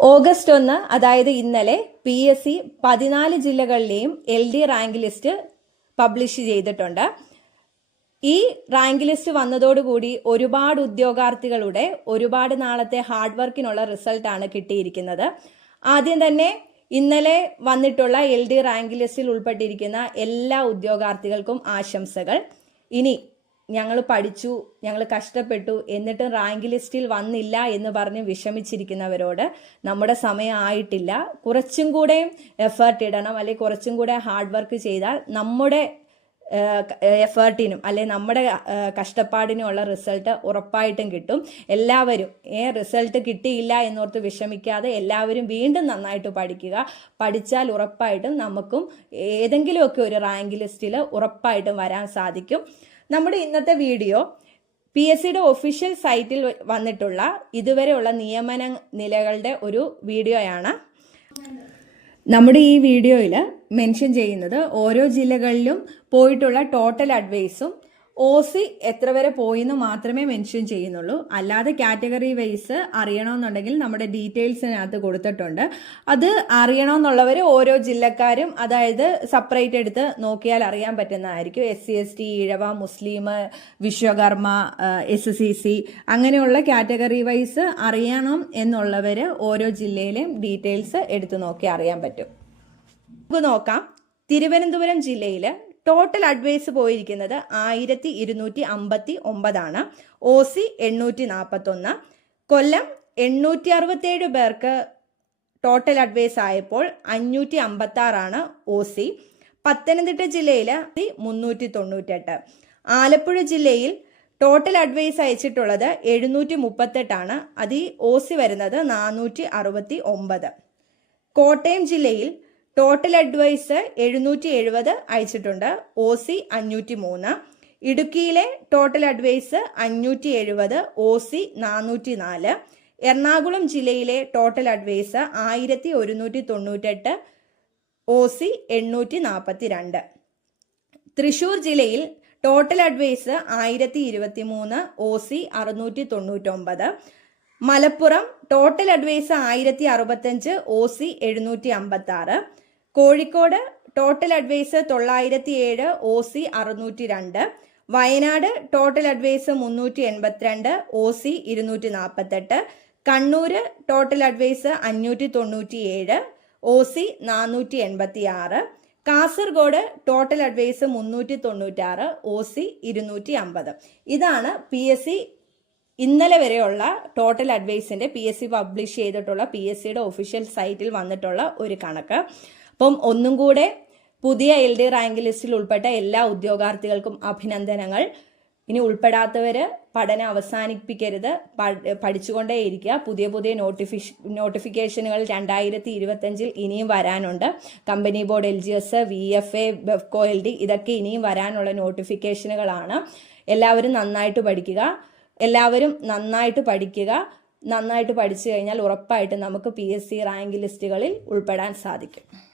August ഒന്ന് അതായത് ഇന്നലെ പി എസ് സി പതിനാല് ജില്ലകളിലെയും L D rank list publish ചെയ്തിട്ടുണ്ട്. ഈ റാങ്ക് ലിസ്റ്റ് വന്നതോടുകൂടി ഒരുപാട് ഉദ്യോഗാർത്ഥികളുടെ ഒരുപാട് നാളത്തെ ഹാർഡ് വർക്കിനുള്ള റിസൾട്ടാണ് കിട്ടിയിരിക്കുന്നത്. ആദ്യം തന്നെ ഇന്നലെ വന്നിട്ടുള്ള എൽ ഡി റാങ്ക് ലിസ്റ്റിൽ ഉൾപ്പെട്ടിരിക്കുന്ന എല്ലാ ഉദ്യോഗാർത്ഥികൾക്കും ആശംസകൾ. ഇനി ഞങ്ങൾ പഠിച്ചു ഞങ്ങൾ കഷ്ടപ്പെട്ടു എന്നിട്ടും റാങ്ക് ലിസ്റ്റിൽ വന്നില്ല എന്ന് പറഞ്ഞ് വിഷമിച്ചിരിക്കുന്നവരോട് നമ്മുടെ സമയം ആയിട്ടില്ല. കുറച്ചും കൂടെ എഫേർട്ട് ഇടണം അല്ലെങ്കിൽ കുറച്ചും കൂടെ ഹാർഡ് വർക്ക് ചെയ്താൽ നമ്മുടെ എഫേർട്ടിനും അല്ലെ നമ്മുടെ കഷ്ടപ്പാടിനും കഷ്ടപ്പാടിനുമുള്ള റിസൾട്ട് ഉറപ്പായിട്ടും കിട്ടും. എല്ലാവരും ഏ റിസൾട്ട് കിട്ടിയില്ല എന്നോർത്ത് വിഷമിക്കാതെ എല്ലാവരും വീണ്ടും നന്നായിട്ട് പഠിക്കുക. പഠിച്ചാൽ ഉറപ്പായിട്ടും നമുക്കും ഏതെങ്കിലുമൊക്കെ ഒരു റാങ്ക് ലിസ്റ്റിൽ ഉറപ്പായിട്ടും വരാൻ സാധിക്കും. നമ്മുടെ ഇന്നത്തെ വീഡിയോ പി എസ് സിയുടെ ഒഫീഷ്യൽ സൈറ്റിൽ വന്നിട്ടുള്ള ഇതുവരെയുള്ള നിയമന നിലകളുടെ ഒരു വീഡിയോയാണ്. നമ്മുടെ ഈ വീഡിയോയിൽ മെൻഷൻ ചെയ്യുന്നത് ഓരോ ജില്ലകളിലും പോയിട്ടുള്ള ടോട്ടൽ അഡ്വൈസും ഒ സി എത്ര വരെ പോയി എന്ന് മാത്രമേ മെൻഷൻ ചെയ്യുന്നുള്ളൂ. അല്ലാതെ കാറ്റഗറി വൈസ് അറിയണമെന്നുണ്ടെങ്കിൽ നമ്മുടെ ഡീറ്റെയിൽസിനകത്ത് കൊടുത്തിട്ടുണ്ട്. അത് അറിയണമെന്നുള്ളവർ ഓരോ ജില്ലക്കാരും അതായത് സെപ്പറേറ്റ് എടുത്ത് നോക്കിയാൽ അറിയാൻ പറ്റുന്നതായിരിക്കും. S C S T Ezhava മുസ്ലിം വിശ്വകർമ്മ എസ് സി സി അങ്ങനെയുള്ള കാറ്റഗറി വൈസ് അറിയണം എന്നുള്ളവർ ഓരോ ജില്ലയിലെയും ഡീറ്റെയിൽസ് എടുത്ത് നോക്കി അറിയാൻ പറ്റും. നമുക്ക് നോക്കാം. തിരുവനന്തപുരം ജില്ലയിൽ ടോട്ടൽ അഡ്വൈസ് പോയിരിക്കുന്നത് ആയിരത്തി ഇരുന്നൂറ്റി അമ്പത്തി ഒമ്പതാണ് ഒ സി എണ്ണൂറ്റി നാൽപ്പത്തൊന്ന് കൊല്ലം എണ്ണൂറ്റി അറുപത്തേഴ് പേർക്ക് ടോട്ടൽ അഡ്വൈസ് ആയപ്പോൾ അഞ്ഞൂറ്റി അമ്പത്തി ആറാണ് ഒ സി പത്തനംതിട്ട ജില്ലയിൽ മുന്നൂറ്റി തൊണ്ണൂറ്റെട്ട് ആലപ്പുഴ ജില്ലയിൽ ടോട്ടൽ അഡ്വൈസ് അയച്ചിട്ടുള്ളത് എഴുന്നൂറ്റി മുപ്പത്തെട്ടാണ് അത് ഈ ഒ സി വരുന്നത് നാനൂറ്റി അറുപത്തി ഒമ്പത് കോട്ടയം ജില്ലയിൽ ടോട്ടൽ അഡ്വൈസ് എഴുന്നൂറ്റി എഴുപത് അയച്ചിട്ടുണ്ട്. ഒ സി അഞ്ഞൂറ്റി മൂന്ന് ഇടുക്കിയിലെ ടോട്ടൽ അഡ്വൈസ് അഞ്ഞൂറ്റി എഴുപത് ഒ സി നാനൂറ്റി നാല് എറണാകുളം ജില്ലയിലെ ടോട്ടൽ അഡ്വൈസ് ആയിരത്തി ഒരുന്നൂറ്റി തൊണ്ണൂറ്റെട്ട് ഒ സി എണ്ണൂറ്റി നാൽപ്പത്തി രണ്ട് തൃശൂർ ജില്ലയിൽ ടോട്ടൽ അഡ്വൈസ് ആയിരത്തി ഇരുപത്തി മൂന്ന് ഒ സി അറുന്നൂറ്റി തൊണ്ണൂറ്റൊമ്പത് മലപ്പുറം ടോട്ടൽ അഡ്വൈസ് ആയിരത്തി അറുപത്തഞ്ച് ഒ സി എഴുന്നൂറ്റി അമ്പത്തി ആറ് കോഴിക്കോട് ടോട്ടൽ അഡ്വൈസ് തൊള്ളായിരത്തി ഏഴ് ഒ സി അറുന്നൂറ്റി രണ്ട് വയനാട് ടോട്ടൽ അഡ്വൈസ് മുന്നൂറ്റി എൺപത്തിരണ്ട് ഒ സി ഇരുന്നൂറ്റി നാൽപ്പത്തെട്ട് കണ്ണൂര് ടോട്ടൽ അഡ്വൈസ് അഞ്ഞൂറ്റി തൊണ്ണൂറ്റി ഏഴ് ഒ സി നാനൂറ്റി എൺപത്തി ആറ് കാസർഗോഡ് ടോട്ടൽ അഡ്വൈസ് മുന്നൂറ്റി തൊണ്ണൂറ്റാറ് ഒ സി ഇരുന്നൂറ്റി അമ്പത് ഇതാണ് പി എസ് സി ഇന്നലെ വരെയുള്ള ടോട്ടൽ അഡ്വൈസിന്റെ പി എസ് സി പബ്ലിഷ് ചെയ്തിട്ടുള്ള പി എസ് സിയുടെ ഒഫീഷ്യൽ സൈറ്റിൽ വന്നിട്ടുള്ള ഒരു കണക്ക്. അപ്പം ഒന്നും കൂടെ പുതിയ എൽ ഡി റാങ്ക് ലിസ്റ്റിൽ ഉൾപ്പെട്ട എല്ലാ ഉദ്യോഗാർത്ഥികൾക്കും അഭിനന്ദനങ്ങൾ. ഇനി ഉൾപ്പെടാത്തവർ പഠനം അവസാനിപ്പിക്കരുത്. പഠിച്ചുകൊണ്ടേ പഠിച്ചുകൊണ്ടേയിരിക്കുക. പുതിയ പുതിയ നോട്ടിഫിഷ നോട്ടിഫിക്കേഷനുകൾ രണ്ടായിരത്തി ഇരുപത്തഞ്ചിൽ ഇനിയും വരാനുണ്ട്. Company board L G S V F A Bevco L D ഇതൊക്കെ ഇനിയും വരാനുള്ള നോട്ടിഫിക്കേഷനുകളാണ് എല്ലാവരും നന്നായിട്ട് പഠിക്കുക. എല്ലാവരും നന്നായിട്ട് പഠിക്കുക. നന്നായിട്ട് പഠിച്ചു കഴിഞ്ഞാൽ ഉറപ്പായിട്ടും നമുക്ക് പി എസ് സി റാങ്ക് ലിസ്റ്റുകളിൽ ഉൾപ്പെടാൻ സാധിക്കും.